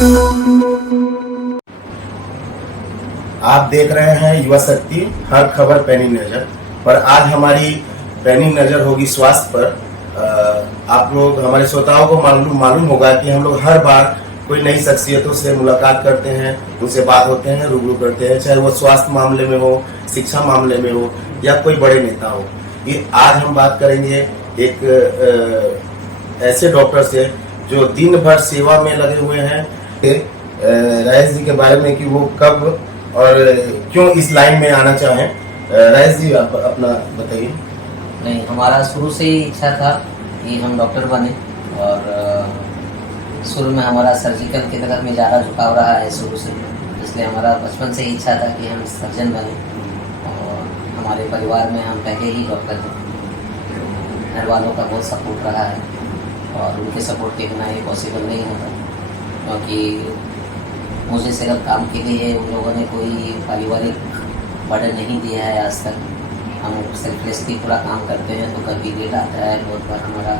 आप देख रहे हैं युवा शक्ति, हर खबर पैनी नजर पर। आज हमारी पैनी नजर होगी स्वास्थ्य पर। आप लोग हमारे श्रोताओं को मालूम होगा कि हम लोग हर बार कोई नई शख्सियतों से मुलाकात करते हैं, उनसे बात होते हैं, रूबरू करते हैं, चाहे वो स्वास्थ्य मामले में हो, शिक्षा मामले में हो या कोई बड़े नेता हो। ये आज हम बात करेंगे एक ऐसे डॉक्टर से जो दिन भर सेवा में लगे हुए हैं, राजेश जी के बारे में कि वो कब और क्यों इस लाइन में आना चाहें। राजेश जी आप अपना बताइए। नहीं, हमारा शुरू से ही इच्छा था कि हम डॉक्टर बने और शुरू में हमारा सर्जिकल की तरफ में ज़्यादा झुकाव रहा है शुरू से, इसलिए हमारा बचपन से ही इच्छा था कि हम सर्जन बने। और हमारे परिवार में हम पहले ही डॉक्टर हैं, घर वालों का बहुत सपोर्ट रहा है और उनके सपोर्ट के बिना ये पॉसिबल नहीं होता, क्योंकि मुझे सिर्फ काम के लिए उन लोगों ने कोई पारिवारिक बर्डन नहीं दिया है आज तक। हम सेल्फलेसली पूरा काम करते हैं, तो कभी लेट आता है, बहुत बार हमारा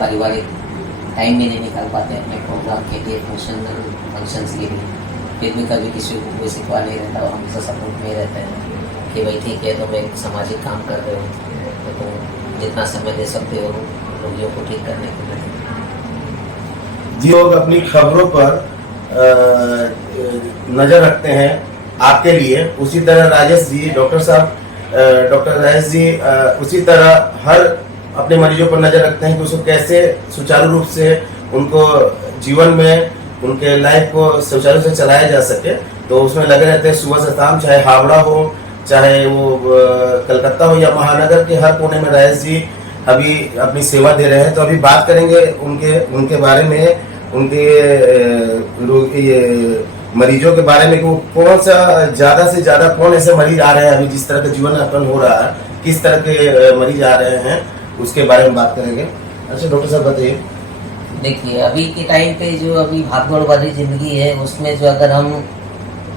पारिवारिक टाइम भी नहीं निकाल पाते अपने प्रोग्राम के लिए, फंक्शंस के लिए। फिर भी कभी किसी को कोई सिखवा नहीं रहता और हमसे सपोर्ट में रहते हैं कि भाई ठीक है, तुम एक सामाजिक काम कर रहे हो तो तुम जितना समय दे सकते हो रोगियों को ठीक करने के लिए। जी, लोग अपनी खबरों पर नजर रखते हैं आपके लिए, उसी तरह राजेश जी, डॉक्टर राजेश जी उसी तरह हर अपने मरीजों पर नजर रखते हैं कि उसको कैसे सुचारू रूप से उनको जीवन में उनके लाइफ को सुचारू से चलाया जा सके। तो उसमें लगे रहते हैं सुबह से शाम, चाहे हावड़ा हो, चाहे वो कलकत्ता हो या महानगर के हर कोने में राजेश जी अभी अपनी सेवा दे रहे हैं। तो अभी बात करेंगे उनके बारे में, उनके मरीजों के बारे में कि वो कौन सा ज्यादा से ज्यादा कौन ऐसे मरीज आ रहे हैं, अभी जिस तरह का जीवन यापन हो रहा है, किस तरह के मरीज आ रहे हैं, उसके बारे में बात करेंगे। अच्छा डॉक्टर साहब बताइए। देखिए, अभी के टाइम पे जो अभी भागदौड़ वाली जिंदगी है, उसमें जो अगर हम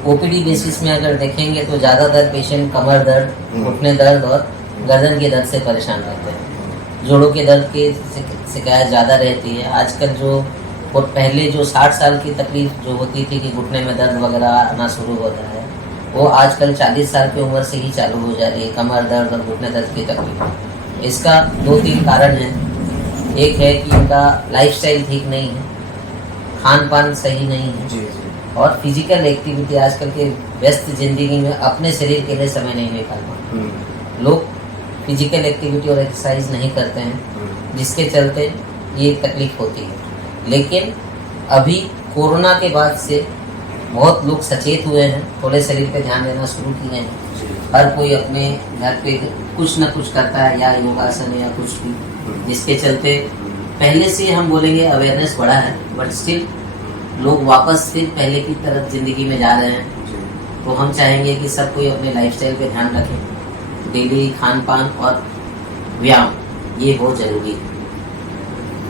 ओपीडी बेसिस में अगर देखेंगे तो ज़्यादातर पेशेंट कमर दर्द, घुटने दर्द और गर्दन के दर्द से परेशान रहते हैं। जोड़ों के दर्द की शिकायत ज़्यादा रहती है आजकल। जो और पहले जो 60 साल की तकलीफ जो होती थी कि घुटने में दर्द वगैरह आना शुरू होता है, वो आजकल 40 साल की उम्र से ही चालू हो जा रही है, कमर दर्द और घुटने दर्द की तकलीफ। इसका 2-3 कारण है। एक है कि इनका लाइफस्टाइल ठीक नहीं है, खान पान सही नहीं है जी। और फिजिकल एक्टिविटी आजकल के व्यस्त जिंदगी में अपने शरीर के लिए समय नहीं निकाल पाते। लोग फिजिकल एक्टिविटी और एक्सरसाइज नहीं करते हैं, जिसके चलते ये तकलीफ होती है। लेकिन अभी कोरोना के बाद से बहुत लोग सचेत हुए हैं, थोड़े शरीर पे ध्यान देना शुरू किए हैं। हर कोई अपने घर पे कुछ न कुछ करता है, या योगासन या कुछ भी, जिसके चलते पहले से हम बोलेंगे अवेयरनेस बढ़ा है, बट स्टिल लोग वापस फिर पहले की तरफ जिंदगी में जा रहे हैं। तो हम चाहेंगे कि सब कोई अपने लाइफस्टाइल पे ध्यान रखें। डेली खान पान और व्यायाम ये बहुत जरूरी है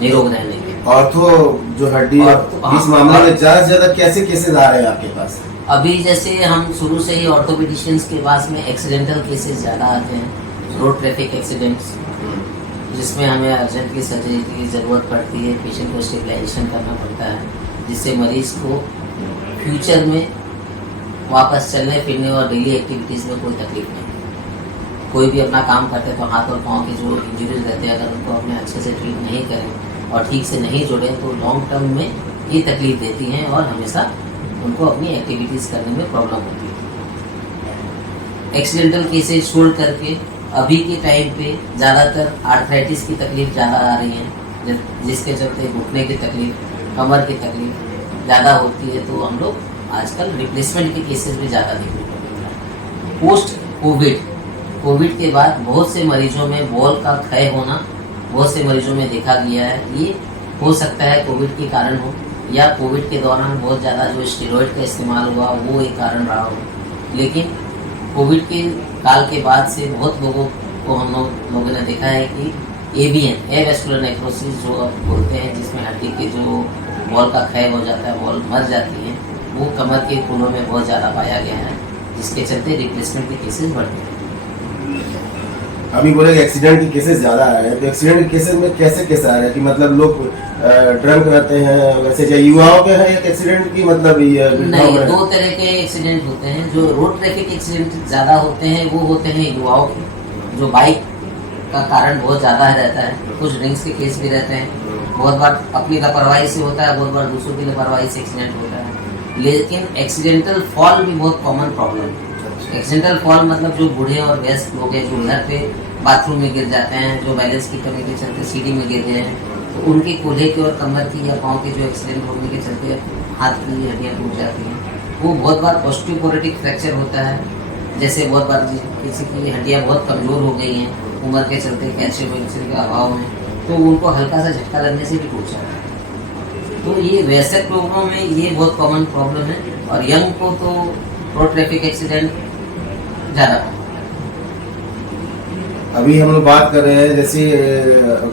निरोग रहने के। ऑर्थो जो हड्डी इस मामले में ज्यादा से ज्यादा कैसे केसेस आ रहे हैं आपके पास? अभी जैसे हम शुरू से ही ऑर्थोपेडिशियंस के पास में एक्सीडेंटल केसेस ज़्यादा आते हैं, रोड ट्रैफिक एक्सीडेंट्स, जिसमें हमें अर्जेंट की सर्जरी की ज़रूरत पड़ती है, पेशेंट को स्टेबलाइजेशन करना पड़ता है, जिससे मरीज़ को फ्यूचर में वापस चलने फिरने और डेली एक्टिविटीज़ में कोई तकलीफ नहीं। कोई भी अपना काम करते तो हाथ और पाँव के जो इंजरीज रहते हैं, अगर उनको अपने अच्छे से ट्रीट नहीं करें और ठीक से नहीं जोड़ें तो लॉन्ग टर्म में ये तकलीफ देती हैं और हमेशा उनको अपनी एक्टिविटीज़ करने में प्रॉब्लम होती है। एक्सीडेंटल केसेस छोड़ करके अभी के टाइम पे ज़्यादातर आर्थराइटिस की तकलीफ ज़्यादा आ रही है, जिसके चलते घुटने की तकलीफ, कमर की तकलीफ ज़्यादा होती है। तो हम लोग आजकल रिप्लेसमेंट के केसेस भी ज़्यादा देखने को मिल रहा है। पोस्ट कोविड के बाद बहुत से मरीजों में बॉल का क्षय होना बहुत से मरीजों में देखा गया है। ये हो सकता है कोविड के कारण हो, या कोविड के दौरान बहुत ज़्यादा जो स्टेरॉइड का इस्तेमाल हुआ वो एक कारण रहा हो। लेकिन कोविड के काल के बाद से बहुत लोगों को हम लोगों ने देखा है कि एवीएन, एवैस्कुलर नेक्रोसिस जो अब बोलते हैं, जिसमें हड्डी के जो बॉल का क्षय हो जाता है, बॉल मर जाती है, वो कमर के खूनों में बहुत ज़्यादा पाया गया है, जिसके चलते रिप्लेसमेंट के केसेस बढ़ गए। अभी बोले एक्सीडेंट के केसेस ज्यादा आ रहे हैं, तो एक्सीडेंट के केसेस में कैसे आ रहे हैं कि मतलब लोग ड्रंक रहते हैं, वैसे जो युवाओं के हैं एक एक्सीडेंट की मतलब ये नहीं, दो तरह के एक्सीडेंट होते हैं। जो रोड ट्रैफिक एक्सीडेंट ज्यादा होते हैं वो होते हैं युवाओं के, जो बाइक का कारण बहुत ज्यादा रहता है। कुछ ड्रिंक्स के केस भी रहते हैं, बहुत बार अपनी लापरवाही से होता है, बहुत बार दूसरों की लापरवाही से एक्सीडेंट होता है। लेकिन एक्सीडेंटल फॉल भी बहुत कॉमन प्रॉब्लम है। एक्सीडेंटल फॉल मतलब जो बूढ़े और वयस्क लोग हैं जो घर पे बाथरूम में गिर जाते हैं, जो बैलेंस की कमी के चलते सीढ़ी में गिर गए हैं, तो उनके कोल्हे की और कमर की या पाँव के जो एक्सीडेंट होने के चलते हाथ की हड्डियाँ टूट जाती हैं, वो बहुत बार ऑस्टियोपोरोटिक फ्रैक्चर होता है। जैसे बहुत बार किसी की हड्डियाँ बहुत कमज़ोर हो गई हैं उम्र के चलते, कैल्शियम के अभाव में, तो उनको हल्का सा झटका लगने से भी टूट जाता है। तो ये वयस्क लोगों में ये बहुत कॉमन प्रॉब्लम है, और यंग को तो रोड ट्रैफिक एक्सीडेंट ज़्यादा। अभी हम लोग बात कर रहे हैं, जैसे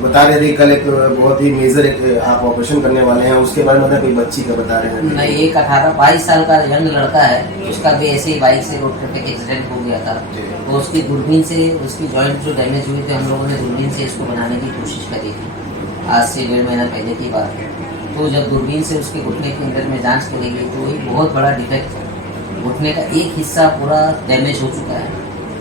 बता रहे थे कल एक बहुत ही मेजर एक आप ऑपरेशन करने वाले हैं, उसके बारे में कोई बच्ची का बता रहे हैं? नहीं, एक 18-22 साल का यंग लड़का है, उसका भी ऐसे ही बाइक से रोड ट्रैफिक एक्सीडेंट हो गया था। तो उसकी दूरबीन से उसकी जॉइंट जो डैमेज हुए थे, हम लोगों ने दूरबीन से इसको बनाने की कोशिश करी थी। आज से 1.5 महीना पहले की बात है। तो जब दूरबीन से उसके घुटने के अंदर में जांच करी गई तो एक बहुत बड़ा डिफेक्ट है, घुटने का एक हिस्सा पूरा डैमेज हो चुका है,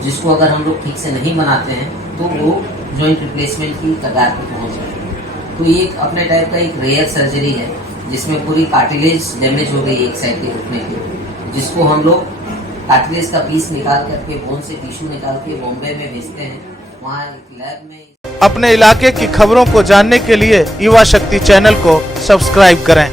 जिसको अगर हम लोग ठीक से नहीं बनाते हैं तो वो जॉइंट रिप्लेसमेंट की कगार पर पहुँच जाए। तो ये एक अपने टाइप का एक रेयर सर्जरी है, जिसमें पूरी कार्टिलेज डैमेज हो गई एक साइड के घुटने की, जिसको हम लोग कार्टिलेज का पीस निकाल करके, बोन से टिश्यू निकाल के बॉम्बे में भेजते हैं। वहाँ एक लैब में अपने इलाके की खबरों को जानने के लिए युवा शक्ति चैनल को सब्सक्राइब करें।